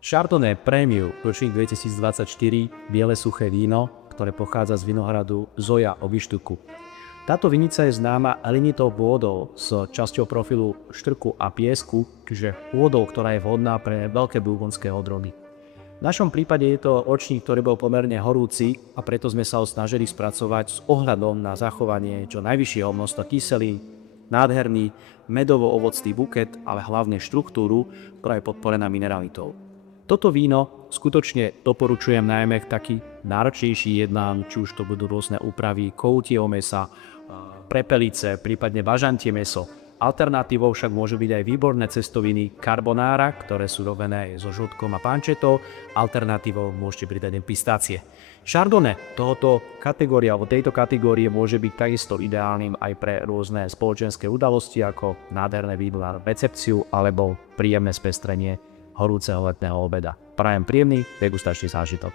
Chardonnay Premium ročník 2024, biele suché víno, ktoré pochádza z vinohradu Zoja Obištuku. Táto vinica je známa linitou pôdou s časťou profilu štrku a piesku, čiže pôdou, ktorá je vhodná pre veľké burgundské odrody. V našom prípade je to ročník, ktorý bol pomerne horúci a preto sme sa ho snažili spracovať s ohľadom na zachovanie čo najvyššieho množstva kyselín, nádherný medovo-ovocný buket, ale hlavne štruktúru, ktorá je podporená mineralitou. Toto víno skutočne doporučujem najmä k taký náročnejší jednám, či už to budú rôzne úpravy koutieho mesa, prepelice, prípadne bažantie meso. Alternatívou však môžu byť aj výborné cestoviny carbonara, ktoré sú robené so žltkom a pančetou. Alternatívou môžete pridať aj pistácie. Chardonnay tejto kategórie môže byť takisto ideálnym aj pre rôzne spoločenské udalosti ako nádherné víno na recepciu alebo príjemné spestrenie horúceho letného obeda. Prajem príjemný degustačný zážitok.